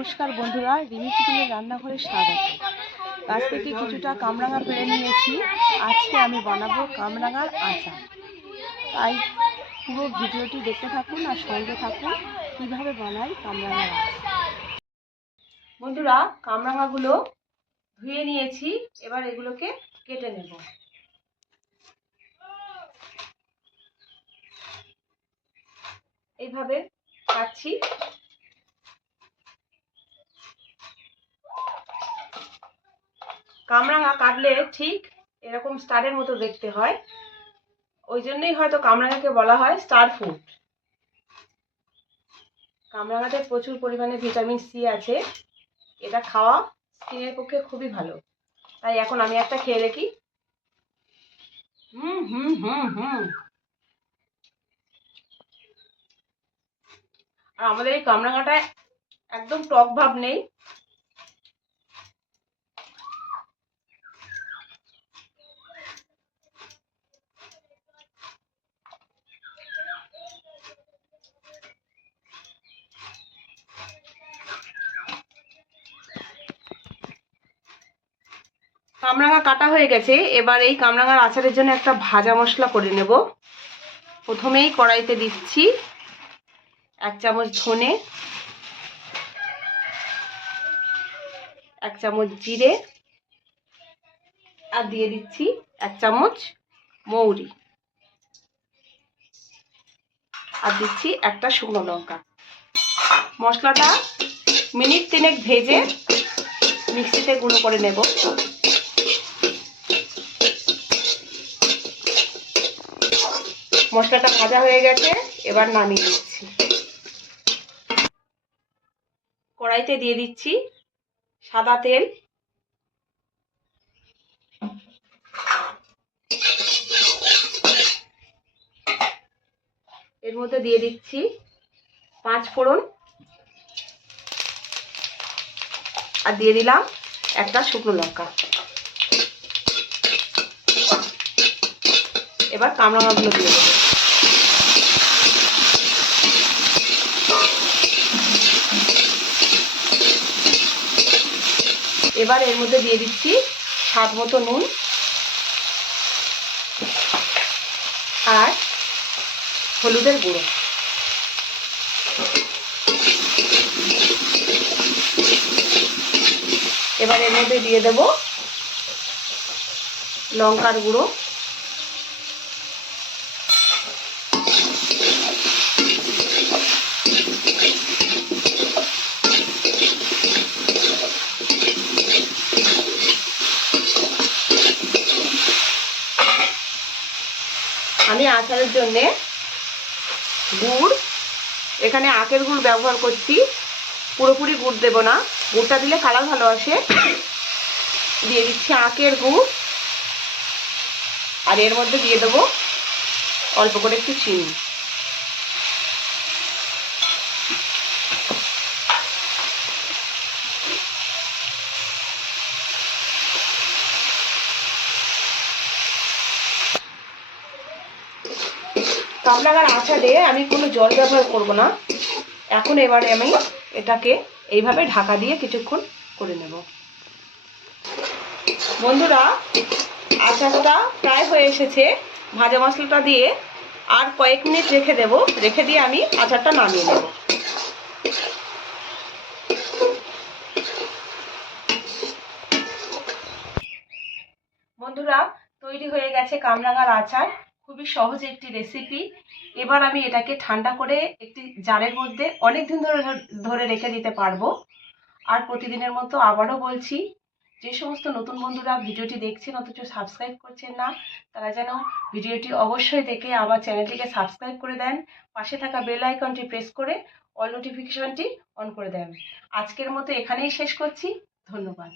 নমস্কার বন্ধুরা, রিমি পুতুলের রান্নাঘরে স্বাগত। গাছ থেকে কিছুটা কামরাঙা পেড়ে নিয়েছি। আজকে আমি বানাবো কামরাঙার আচার। তাই পুরো ভিডিওটি দেখতে থাকুন আর সঙ্গে থাকুন কিভাবে বানাই কামরাঙার আচার। বন্ধুরা, কামরাঙাগুলো ধুয়ে নিয়েছি, এবার এগুলোকে কেটে নেব। এইভাবে কাটছি। কামরাঙা কাটলে ঠিক এরকম স্টারের মতো দেখতে হয়, ওই জন্যই হয়তো কামরাঙাকে বলা হয় স্টার ফ্রুট। কামরাঙাতে প্রচুর পরিমাণে ভিটামিন সি আছে, এটা খাওয়া স্কিনের পক্ষে খুবই ভালো। তাই এখন আমি একটা খেয়ে দেখি। আর আমাদের এই কামরাঙাটায় একদম টক ভাব নেই। কামরাঙা কাটা হয়ে গেছে। এবার এই কামরাঙার আচারের জন্য একটা ভাজা মশলা করে নেব। প্রথমেই কড়াইতে দিচ্ছি 1 চামচ ধনে, 1 চামচ জিরে, আর দিয়ে দিচ্ছি 1 চামচ মৌরি, আর দিচ্ছি একটা শুকনো লঙ্কা। মশলাটা মিনিট 3 ভেজে মিক্সিতে গুঁড়ো করে নেব। মশলাটা ভাজা হয়ে গেছে, এবার নামিয়ে দিচ্ছি। কড়াইতে দিয়ে দিচ্ছি সাদা তেল, এর মধ্যে দিয়ে দিচ্ছি 5 ফোড়ন, আর দিয়ে দিলাম একটা শুকনো লঙ্কা। এবার কামরাঙাগুলো দিয়ে দেবো। এবার এর মধ্যে দিয়ে দিচ্ছি স্বাদ মতো নুন আর হলুদের গুঁড়ো। এবার এর মধ্যে দিয়ে দেব লঙ্কার গুঁড়ো, আমি আচারের জন্যে গুড়, এখানে আখের গুড় ব্যবহার করছি। পুরোপুরি গুড় দেব না, গুড়টা দিলে কালার ভালো আসে। দিয়ে দিচ্ছি আখের গুড়, আর এর মধ্যে দিয়ে দেবো অল্প করে একটু চিনি। কামরাঙার আচারে আমি কোনো জল ব্যবহার করব না। এখন এবারে আমি এটাকে এইভাবে ঢাকা দিয়ে কিছুক্ষণ করে নেব। বন্ধুরা, আচারটা প্রায় হয়ে এসেছে। ভাজা মশলাটা দিয়ে আর কয়েক মিনিট রেখে দেব, রেখে দিয়ে আমি আচারটা নামিয়ে নেব। বন্ধুরা, তৈরি হয়ে গেছে কামরাঙার আচার। খুবই সহজ একটি রেসিপি। এবার আমি এটাকে ঠান্ডা করে একটি জারের মধ্যে অনেক দিন ধরে রেখে দিতে পারবো। আর প্রতিদিনের মতো আবারও বলছি, যে সমস্ত নতুন বন্ধুরা ভিডিওটি দেখছেন অথচ সাবস্ক্রাইব করছেন না, তারা যেন ভিডিওটি অবশ্যই দেখে আমার চ্যানেলটিকে সাবস্ক্রাইব করে দেন। পাশে থাকা বেল আইকনটি প্রেস করে অল নোটিফিকেশনটি অন করে দেন। আজকের মতো এখানেই শেষ করছি। ধন্যবাদ।